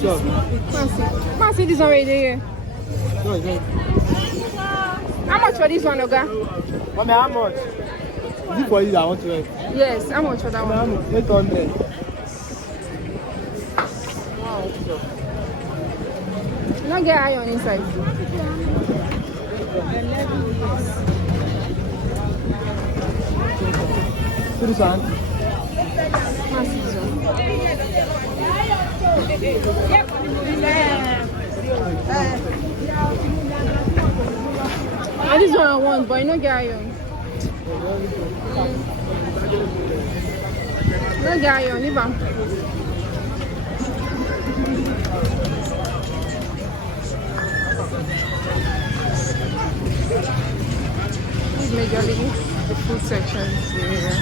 Sure. Man, see this one right there. No, it's not. How much for this one, Oga? Mommy, how much? Is it for you that I want to eat? Yes, how much for that one? How much? 800. You don't get iron inside. See this one? Man, see this one. And this one I want, but you don't get iron. No get iron, leave am. This is majorly the food section here.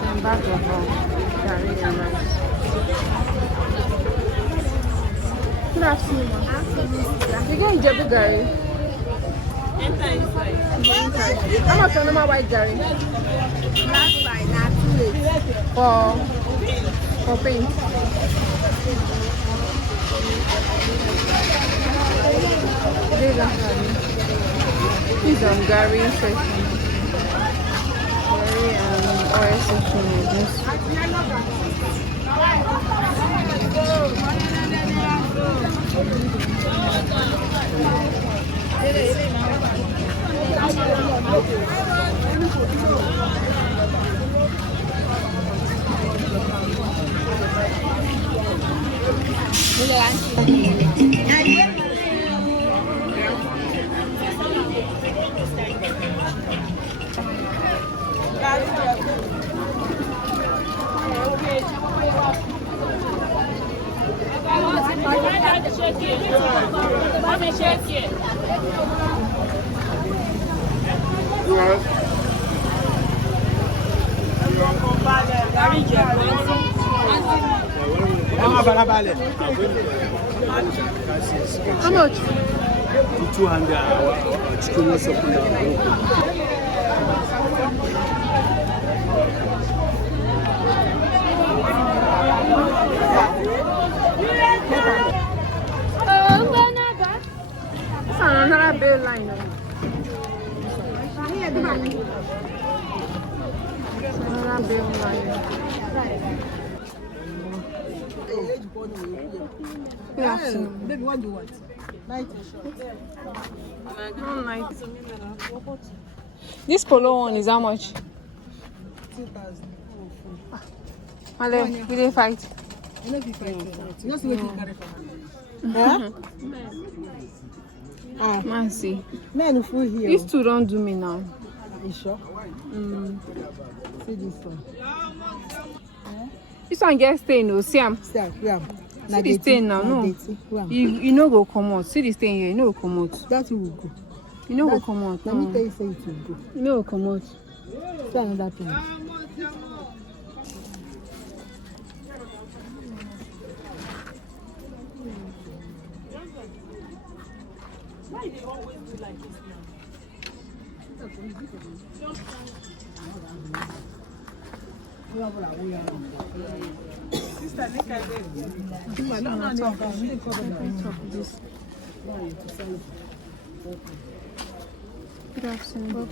Some bag of garri and rice. Good afternoon, ma. You get Ijebu garri? Enter inside. How much for normal white garri? Last side, now 2 for paint. These are garri. These are garri section. Garri and oil section is this. How much? 200 chicken or something like that. It's another bill line. Another bill line. Good afternoon. Baby, what do you want? Night One night. This polo one is how much? 2,000. Male, we dey fight. You know if you fight, you know see what you carry for her. Ah, Man, see. men full here. These two don't do me now. You sure? See this one. This one get stain, no. See am. See, yeah. See the stain now, no. You no go come out. See the stain here, you no go come out. That will go. You no go come out. Let me tell you, say it will go. You no go come out. See another thing. Why they always do like this now? Sister, make I Good afternoon.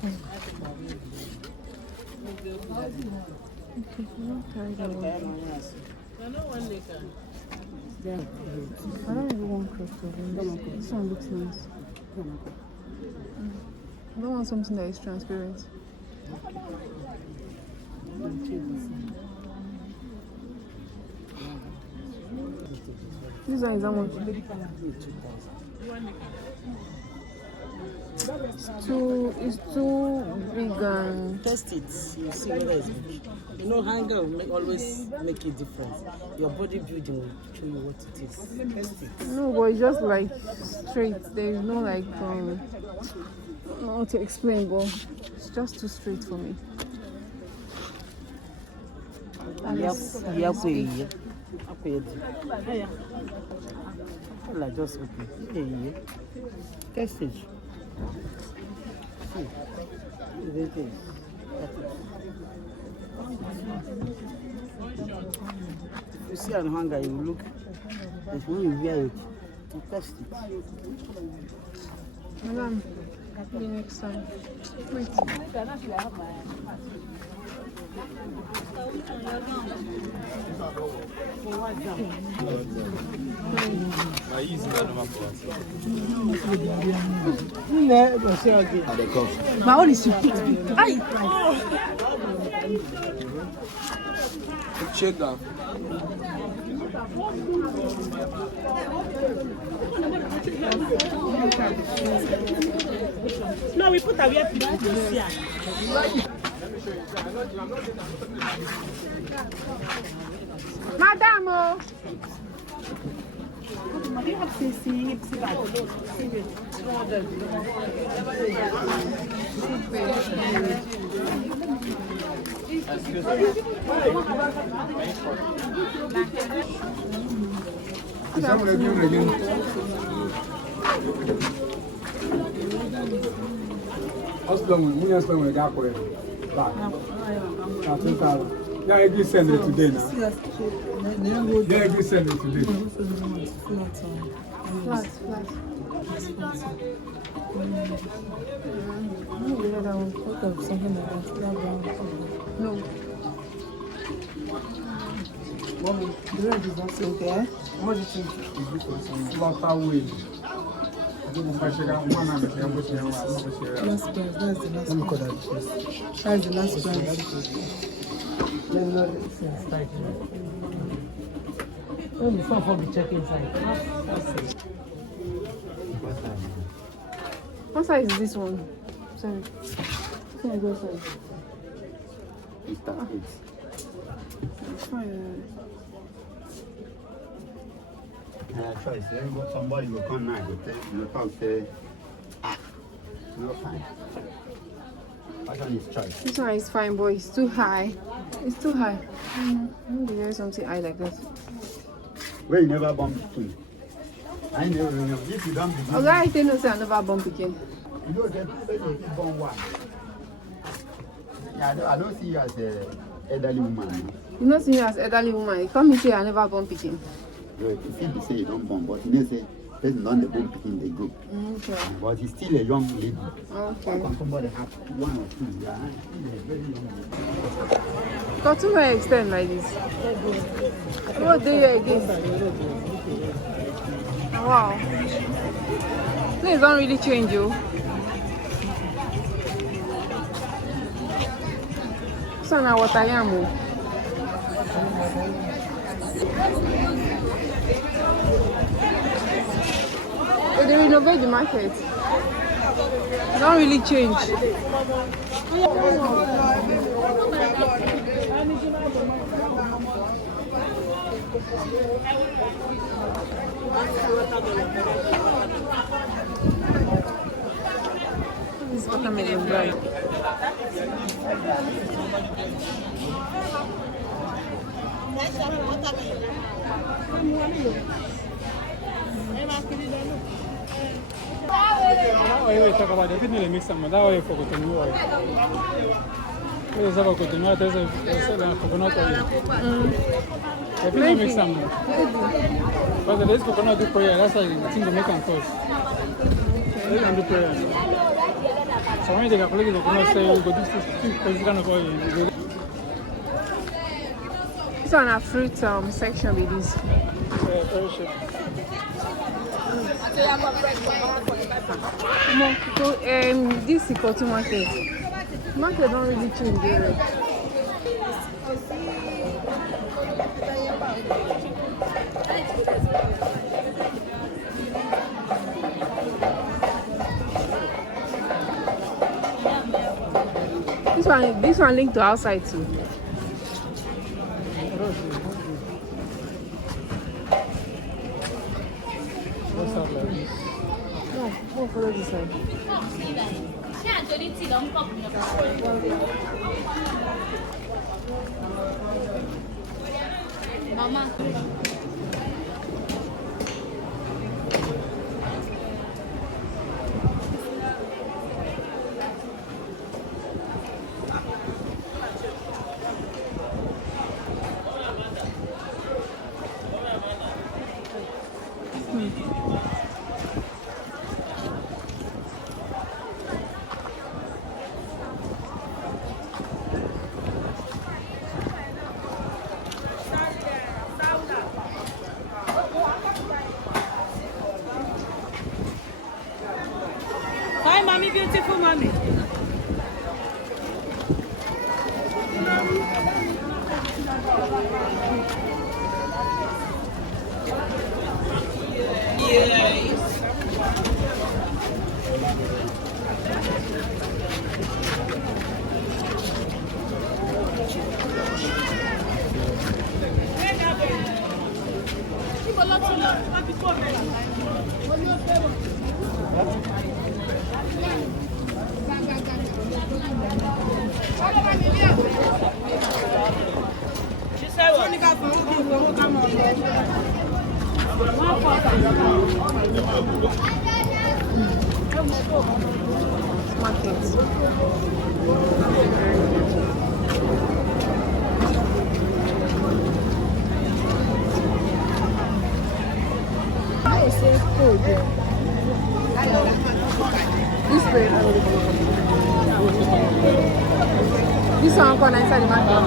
Okay, carry that one. I don't even want crystal. This one looks nice. I don't want something that is transparent. This one is how much? It's too big and Test it. You see whether it's big. You know, hunger will always make a difference. Your body building will show you what it is. Test it. no, but it's just like straight. There is no like I don't know how to explain, but it's just too straight for me. Just open. Test it. See. You see an hunger, you look. There's when you wear it, you test it. Madam, maybe next time. Wait. My own is sweet. Check that. No, we put away people to see. Madam, oh. Yeah, I can send it today now. Yeah, I can send it today. Flat. No. Mommy, the red is not so there. What do you think? Slaughter way. That's the last price. That's the last price. Before we check inside. What size is this one? Sorry. Can I go size? It's fine. Choice. Somebody will come now. You talk say, you're fine. That one is choice. This one is fine, but it's too high. It's too high. I want to wear something high like that. Where you never bump king. I never know. If you don't begin, Okay, I think no say I never bump again. you know that people keep born one. Yeah, I don't see you as a elderly woman. You not see me as elderly woman. You come and say I never bump again. You say you don't bump, but you know say person don't the bump in the group. Okay. But he's still a young lady. Okay. When somebody have one or two, yeah, still a very young lady. Got to my extent like this. What do you again? Wow. Things don't really change you. So now what I am. They renovate the market. It don't really change. This is watermelon dry. Wait, talk about it. Definitely mix them. That way for Ikotun oil. There's a coconut. There's a coconut oil. Definitely mix them. But there's coconut do prayer. That's like the thing to make them first. They don't do prayer. So when they get the coconut, say we go do this kind of oil. This one a fruit section with this. Very sure. So this Ikotun Market don't really change there. This one linked to outside too. What's up like this? No, follow this side. Mama. Hi, mommy, beautiful mommy. This way. This one gone inside the market.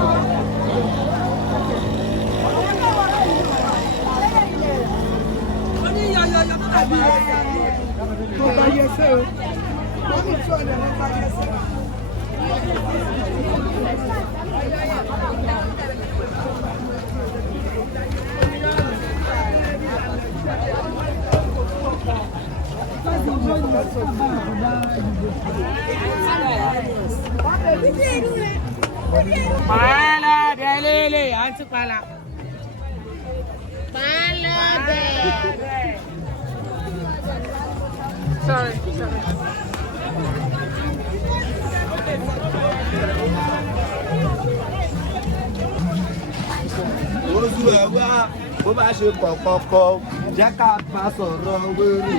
Pala, delele, anti pala. Sorry. Oṣù ẹ̀ wá bó bá ṣe pọ̀ kọ̀ọ̀kan jẹ́ ká bá sọ̀rọ̀ wéré.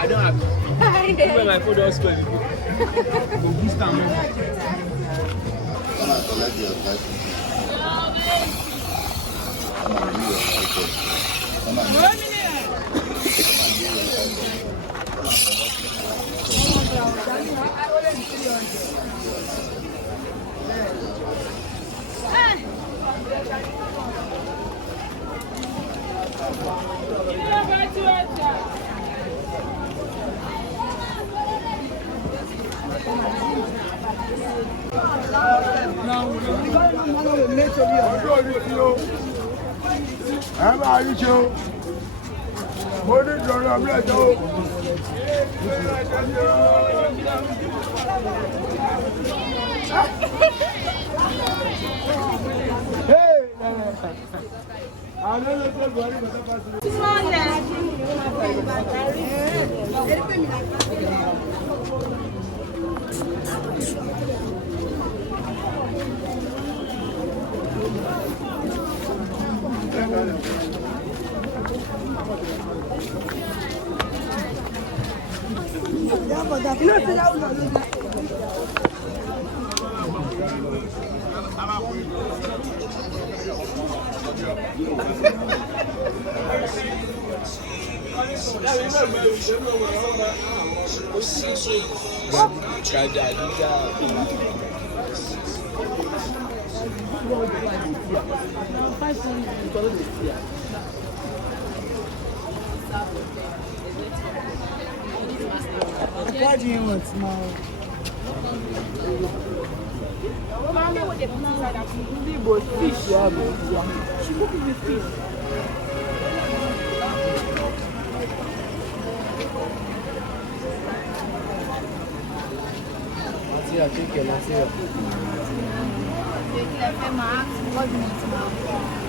I don't have even my phone don't spoil. This time. Come and collect your license. Come and do your license. Come and do your ẹ máa rí ṣe o mo ní ìjọba mi ẹ̀jẹ̀ o. What do you want now? Fish, yeah, she cooking with fish. Take care, What do you want?